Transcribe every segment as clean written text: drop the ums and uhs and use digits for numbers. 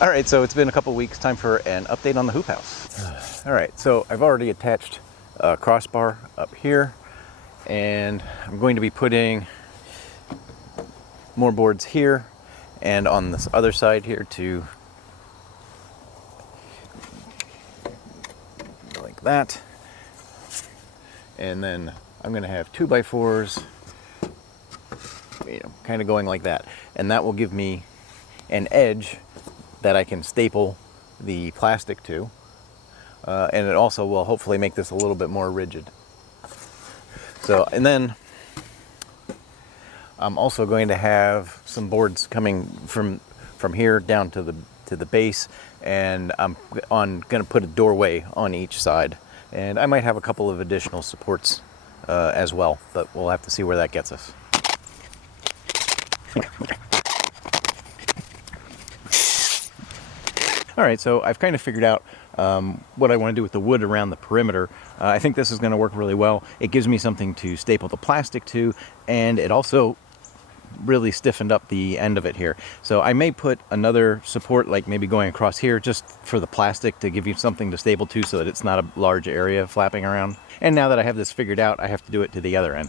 All right, so it's been a couple weeks, time for an update on the hoop house. All right, so I've already attached a crossbar up here, and I'm going to be putting more boards here and on this other side here to like that. And then I'm going to have 2x4s, kind of going like that. And that will give me an edge that I can staple the plastic to. And it also will hopefully make this a little bit more rigid. So, and then I'm also going to have some boards coming from here down to the base, and I'm going to put a doorway on each side. And I might have a couple of additional supports as well, but we'll have to see where that gets us. All right, so I've kind of figured out what I want to do with the wood around the perimeter. I think this is going to work really well. It gives me something to staple the plastic to, and it also really stiffened up the end of it here. So I may put another support, like maybe going across here, just for the plastic to give you something to staple to so that it's not a large area flapping around. And now that I have this figured out, I have to do it to the other end.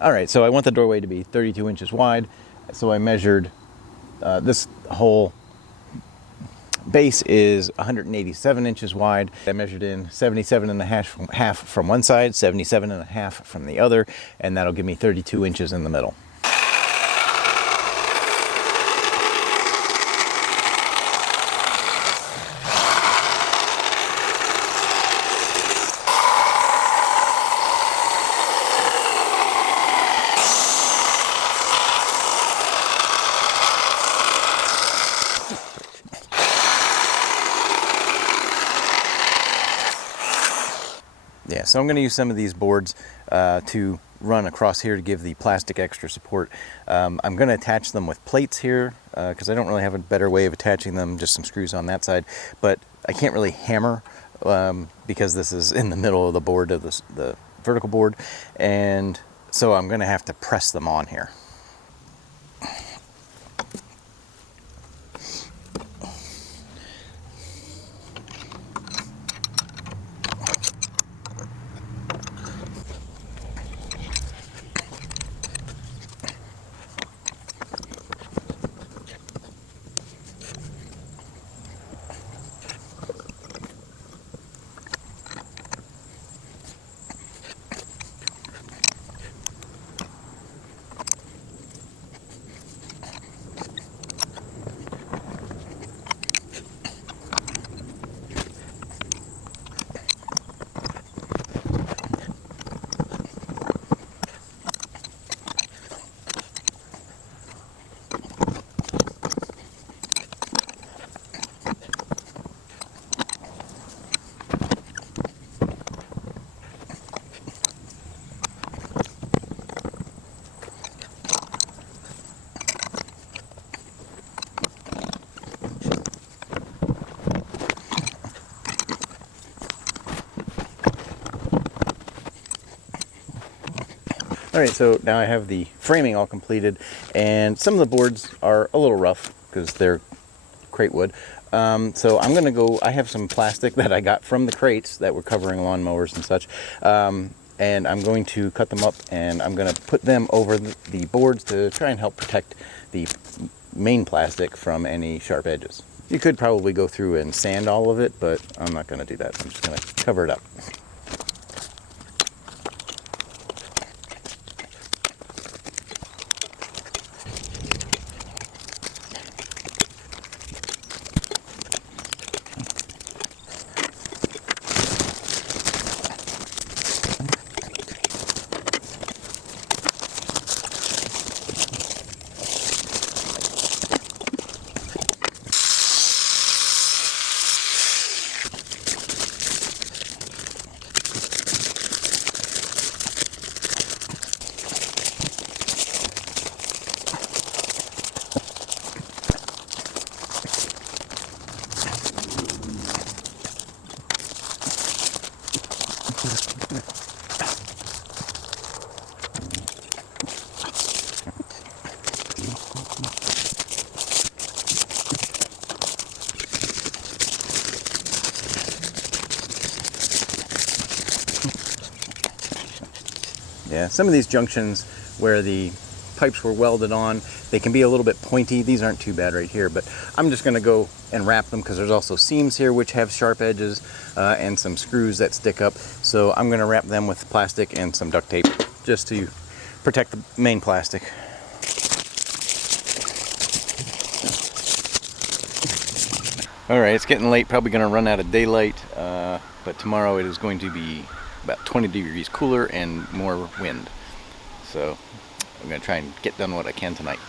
All right, so I want the doorway to be 32 inches wide. So I measured this whole base is 187 inches wide. I measured in 77 and a half from one side, 77 and a half from the other, and that'll give me 32 inches in the middle. Yeah, so I'm going to use some of these boards to run across here to give the plastic extra support. I'm going to attach them with plates here because I don't really have a better way of attaching them, just some screws on that side. But I can't really hammer because this is in the middle of the board, of the vertical board. And so I'm going to have to press them on here. All right, so now I have the framing all completed, and some of the boards are a little rough because they're crate wood. So I'm gonna go, I have some plastic that I got from the crates that were covering lawnmowers and such. and I'm going to cut them up, and I'm going to put them over the boards to try and help protect the main plastic from any sharp edges. You could probably go through and sand all of it, but I'm not going to do that. I'm just going to cover it up. Yeah, some of these junctions where the pipes were welded on, they can be a little bit pointy. These aren't too bad right here, but I'm just going to go and wrap them because there's also seams here which have sharp edges and some screws that stick up. So I'm going to wrap them with plastic and some duct tape just to protect the main plastic. All right, it's getting late, probably going to run out of daylight, but tomorrow it is going to be about 20 degrees cooler and more wind. So I'm going to try and get done what I can tonight.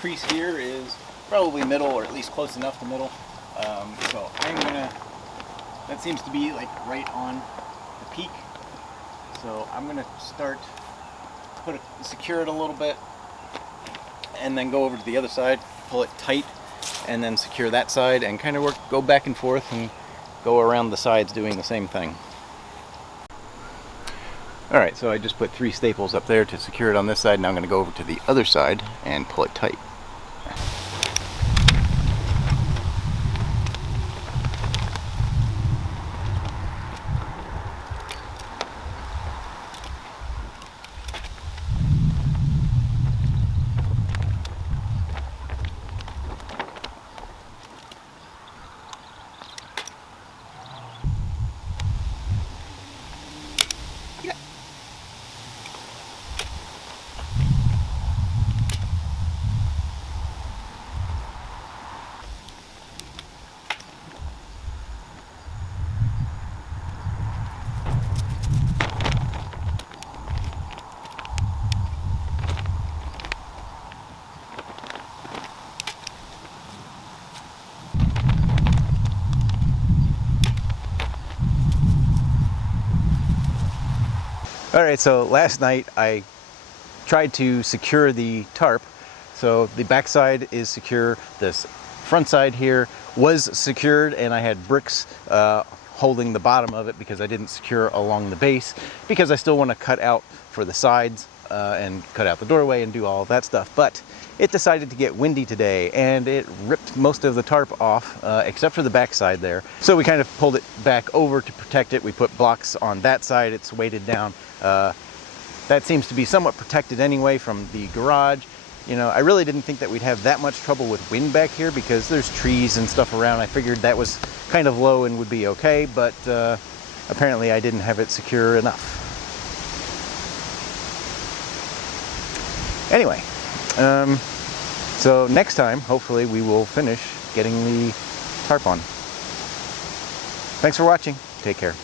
Crease here is probably middle, or at least close enough to middle. So I'm gonna, that seems to be like right on the peak. So I'm gonna start, secure it a little bit, and then go over to the other side, pull it tight, and then secure that side, and kind of go back and forth and go around the sides doing the same thing. Alright, so I just put 3 staples up there to secure it on this side. Now I'm going to go over to the other side and pull it tight. Alright, so last night I tried to secure the tarp So the back side is secure. This front side here was secured, and I had bricks holding the bottom of it because I didn't secure along the base, because I still want to cut out for the sides and cut out the doorway and do all of that stuff. But it decided to get windy today, and it ripped most of the tarp off except for the back side there. So we kind of pulled it back over to protect it. We put blocks on that side. It's weighted down. That seems to be somewhat protected anyway from the garage. You know, I really didn't think that we'd have that much trouble with wind back here because there's trees and stuff around. I figured that was kind of low and would be okay, but apparently I didn't have it secure enough. Anyway, so next time, hopefully we will finish getting the tarp on. Thanks for watching. Take care.